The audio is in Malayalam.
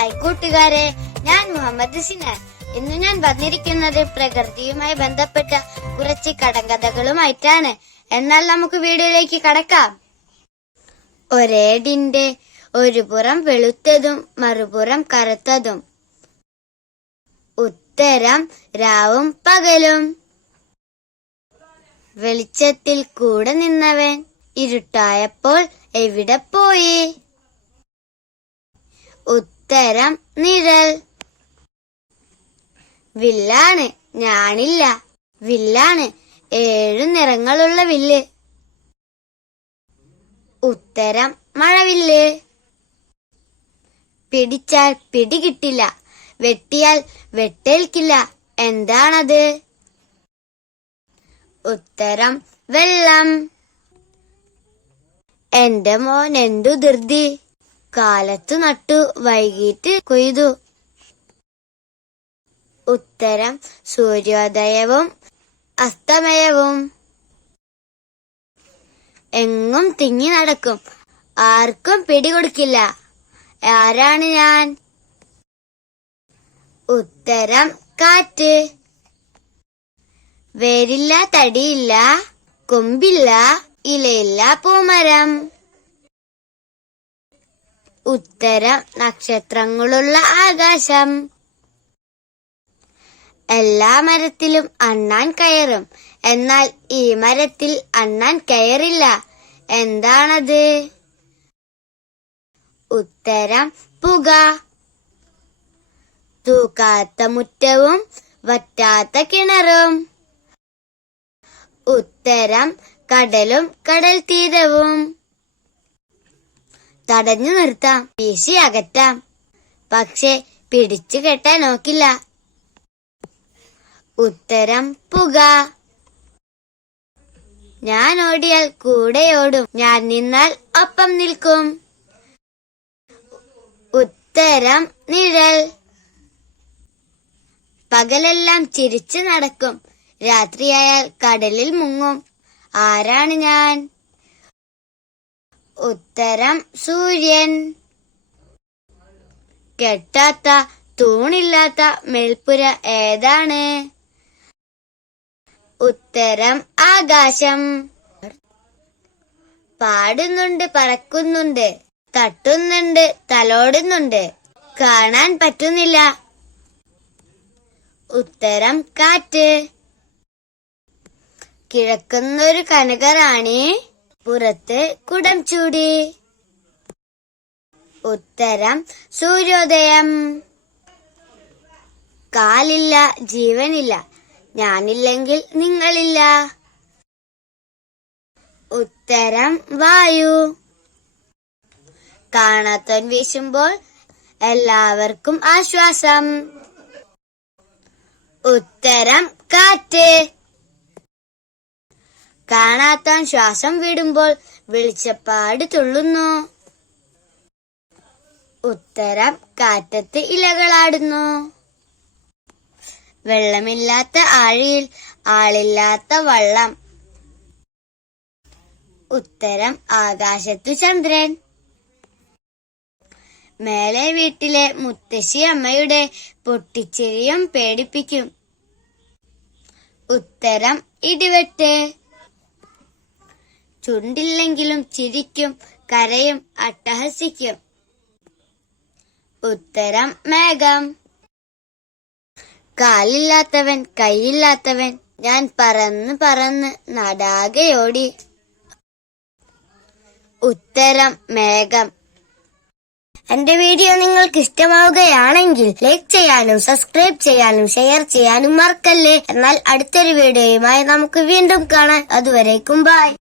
ഹായ് കൂട്ടുകാരെ, ഞാൻ മുഹമ്മദ് സിനാൻ. ഇന്ന് ഞാൻ വന്നിരിക്കുന്നത് പ്രകൃതിയുമായി ബന്ധപ്പെട്ട കുറച്ച് കടങ്കഥകളുമായിട്ടാണ്. എന്നാൽ നമുക്ക് വീഡിയോയിലേക്ക് കടക്കാം. ഒരേടിന്റെ ഒരു പുറം വെളുത്തതും മറുപുറം കറുത്തതും. ഉത്തരം രാവും പകലും. വെളിച്ചത്തിൽ കൂടെ നിന്നവൻ ഇരുട്ടായപ്പോൾ എവിടെ പോയി? ഉത്തരം നിഴൽ. വില്ലാണ്, ഞാനില്ല. വില്ലാണ്, 7 നിറങ്ങളുള്ള വില്ല്. ഉത്തരം മഴവില്ല്. പിടിച്ചാൽ പിടികിട്ടില്ല, വെട്ടിയാൽ വെട്ടേൽക്കില്ല. എന്താണത്? ഉത്തരം വെള്ളം. എന്റെ മോൻ എന്തു ധൃതി, കാലത്തു നട്ടു വൈകിട്ട് കൊയ്തു. ഉത്തരം സൂര്യോദയവും അസ്തമയവും. എങ്ങും തിങ്ങി നടക്കും, ആർക്കും പിടികൊടുക്കില്ല. ആരാണ് ഞാൻ? ഉത്തരം കാറ്റ്. വേരില്ല, തടിയില്ല, കൊമ്പില്ല, ഇലയില്ല, പൂമരം. ഉത്തരം നക്ഷത്രങ്ങളുള്ള ആകാശം. എല്ലാ മരത്തിലും അണ്ണാൻ കയറും, എന്നാൽ ഈ മരത്തിൽ അണ്ണാൻ കയറില്ല. എന്താണത്? ഉത്തരം പുക. തൂക്കാത്ത മുറ്റവും വറ്റാത്ത കിണറും. ഉത്തരം കടലും കടൽ തീരവും. തടഞ്ഞു നിർത്താം, വീശി അകറ്റാം, പക്ഷെ പിടിച്ചു കെട്ടാൻ നോക്കില്ല. ഉത്തരം പുക. ഞാൻ ഓടിയാൽ കൂടെ ഓടും, ഞാൻ നിന്നാൽ ഒപ്പം നിൽക്കും. ഉത്തരം നിഴൽ. പകലെല്ലാം ചിരിച്ചു നടക്കും, രാത്രിയായാൽ കടലിൽ മുങ്ങും. ആരാണ് ഞാൻ? ഉത്തരം സൂര്യൻ. കെട്ടാത്ത തൂണില്ലാത്ത മേൽപ്പുര ഏതാണ്? ഉത്തരം ആകാശം. പാടുന്നുണ്ട്, പറക്കുന്നുണ്ട്, തട്ടുന്നുണ്ട്, തലോടുന്നുണ്ട്, കാണാൻ പറ്റുന്നില്ല. ഉത്തരം കാറ്റ്. കിഴക്കുന്നൊരു കനകറാണി, പുറത്ത് കുടം ചൂടി. ഉത്തരം സൂര്യോദയം. കാലില്ല, ജീവനില്ല, ഞാനില്ലെങ്കിൽ നിങ്ങളില്ല. ഉത്തരം വായു. കാണാത്തവൻ വീശുമ്പോൾ എല്ലാവർക്കും ആശ്വാസം. ഉത്തരം കാറ്റ്. കാണാത്തവൻ ശ്വാസം വിടുമ്പോൾ വെളിച്ചപ്പാട് തുള്ളുന്നു. ഉത്തരം കാറ്റത്ത് ഇലകളാടുന്നു. വെള്ളമില്ലാത്ത ആഴിയിൽ ആളില്ലാത്ത വള്ളം. ഉത്തരം ആകാശത്തു ചന്ദ്രൻ. മേലെ വീട്ടിലെ മുത്തശ്ശി അമ്മയുടെ പൊട്ടിച്ചിരിയും പേടിപ്പിക്കും. ഉത്തരം ഇടിവെട്ട്. ചുണ്ടില്ലെങ്കിലും ചിരിക്കും, കരയും, അട്ടഹസിക്കും. ഉത്തരം മേഘം. കാലില്ലാത്തവൻ, കൈയില്ലാത്തവൻ, ഞാൻ പറന്ന് പറന്ന് നാടാകെയോടി. ഉത്തരം മേഘം. എന്റെ വീഡിയോ നിങ്ങൾക്ക് ഇഷ്ടമാവുകയാണെങ്കിൽ ലൈക്ക് ചെയ്യാനും സബ്സ്ക്രൈബ് ചെയ്യാനും ഷെയർ ചെയ്യാനും മറക്കല്ലേ. എന്നാൽ അടുത്തൊരു വീഡിയോയുമായി നമുക്ക് വീണ്ടും കാണാം. അതുവരേക്കും ബൈ.